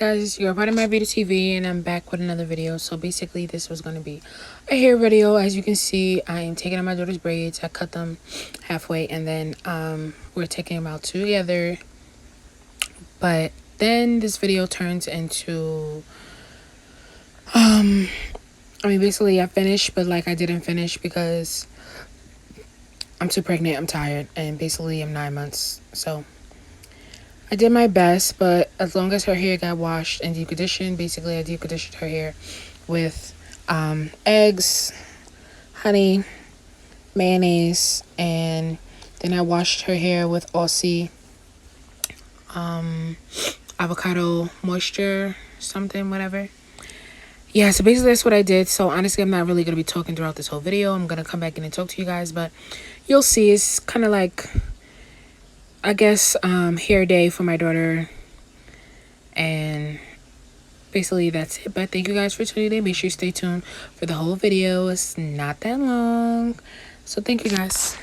Guys, you're part of my Beauty TV and I'm back with another video. So basically this was going to be a hair video. As you can see, I am taking out my daughter's braids. I cut them halfway and then we're taking them out together. But then this video turns into basically I finished, but like I didn't finish because I'm too pregnant, I'm tired, and basically I'm 9 months. So I did my best, but as long as her hair got washed and deep conditioned, basically I deep conditioned her hair with eggs, honey, mayonnaise, and then I washed her hair with Aussie avocado moisture, something, whatever. Yeah, so basically that's what I did. So honestly, I'm not really going to be talking throughout this whole video. I'm going to come back in and talk to you guys, but you'll see it's kind of like, I guess, hair day for my daughter. And basically that's it. But thank you guys for tuning in. Make sure you stay tuned for the whole video. It's not that long. So thank you guys.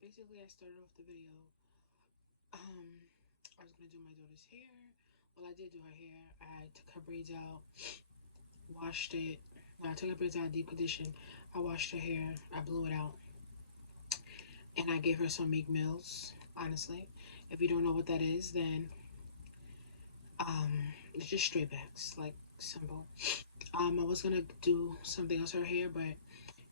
basically I started off the video. I was gonna do my daughter's hair. Well, I did do her hair. I took her braids out, washed it. No, I took her braids out, deep condition. I washed her hair. I blew it out, and I gave her some Meek Mills. Honestly, if you don't know what that is, then it's just straight backs, like simple. I was gonna do something else to her hair, but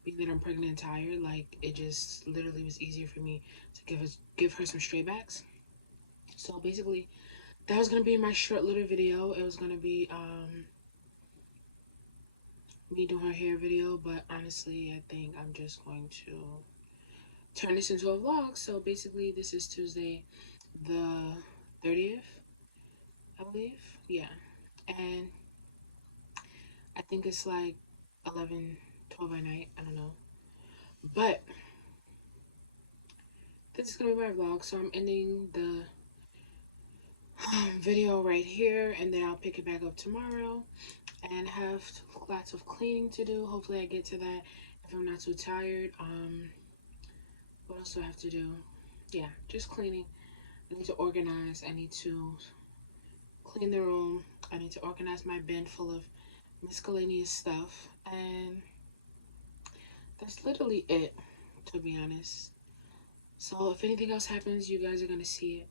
being that I'm pregnant and tired, like it just literally was easier for me to give her some straight backs. So basically, that was gonna be my short little video. It was gonna be me doing her hair video, but honestly, I think I'm just going to turn this into a vlog. So basically, this is Tuesday, the 30th, I believe. Yeah, and I think it's like 11, 12 at night. I don't know, but this is gonna be my vlog. So I'm ending the video right here, and then I'll pick it back up tomorrow and have lots of cleaning to do. Hopefully I get to that if I'm not too tired. What else do I have to do? Yeah, just cleaning. I need to organize. I need to clean the room. I need to organize my bin full of miscellaneous stuff, and that's literally it, to be honest. So if anything else happens, you guys are gonna see it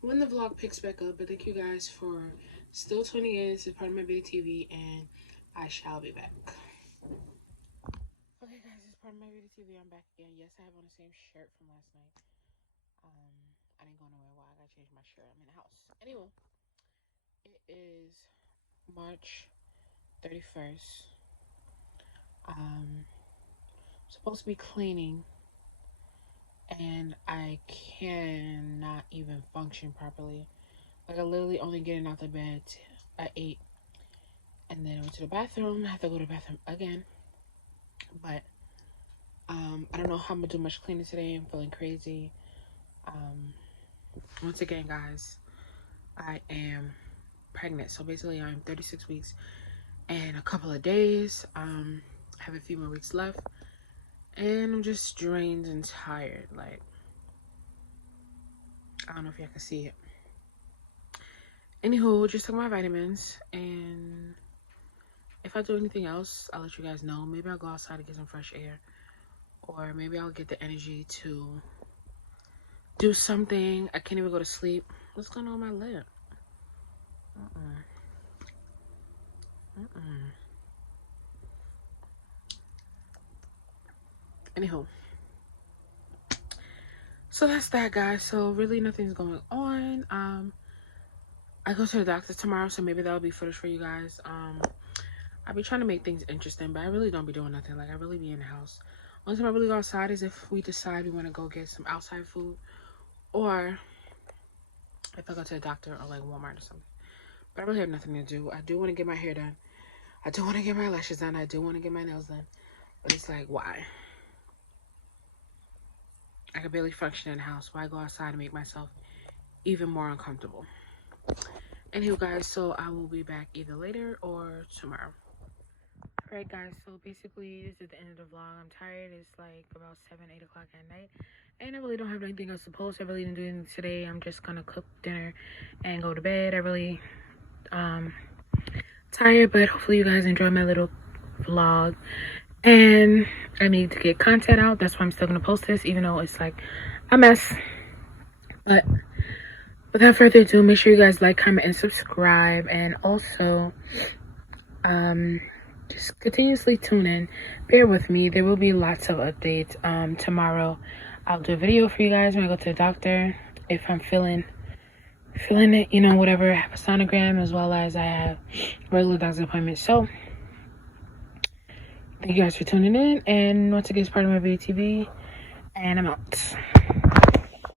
when the vlog picks back up. But thank you guys for still tuning in. This is Pardon My Beauty TV, and I shall be back. Okay guys, this is Pardon My Beauty TV. I'm back again. Yes, I have on the same shirt from last night. I didn't go nowhere. Why? I gotta change my shirt. I'm in the house. Anyway, it is March 31st. Supposed to be cleaning, and I cannot even function properly. Like, I literally only getting out the bed at 8, and then I went to the bathroom. I have to go to the bathroom again, but I don't know how I'm gonna do much cleaning today. I'm feeling crazy. Once again, guys, I am pregnant. So basically, I'm 36 weeks and a couple of days. I have a few more weeks left, and I'm just drained and tired. Like, I don't know if y'all can see it. Anywho, just took my vitamins, and if I do anything else, I'll let you guys know. Maybe I'll go outside to get some fresh air, or maybe I'll get the energy to do something. I can't even go to sleep. What's going on with my lip? Anywho, so that's that, guys. So really nothing's going on. I go to the doctor tomorrow, so maybe that'll be footage for you guys. I'll be trying to make things interesting, but I really don't be doing nothing. Like, I really be in the house. Only time I really go outside is if we decide we want to go get some outside food, or if I go to the doctor or like Walmart or something. But I really have nothing to do. I do want to get my hair done. I do want to get my lashes done. I do want to get my nails done. But it's like, why? I can barely function in the house. Why go outside and make myself even more uncomfortable? Anywho, guys, so I will be back either later or tomorrow. Alright, guys, so basically this is the end of the vlog. I'm tired. It's like about 7, 8 o'clock at night, and I really don't have anything else to post. I really didn't do anything today. I'm just gonna cook dinner and go to bed. I really tired, but hopefully you guys enjoy my little vlog. And I need to get content out. That's why I'm still gonna post this, even though it's like a mess. But without further ado, make sure you guys like, comment, and subscribe, and also just continuously tune in. Bear with me. There will be lots of updates. Tomorrow I'll do a video for you guys when I go to the doctor, if I'm feeling it, you know, whatever. I have a sonogram, as well as I have regular doctor's appointments. So thank you guys for tuning in, and once again, it's Pardon My Beauty TV, and I'm out.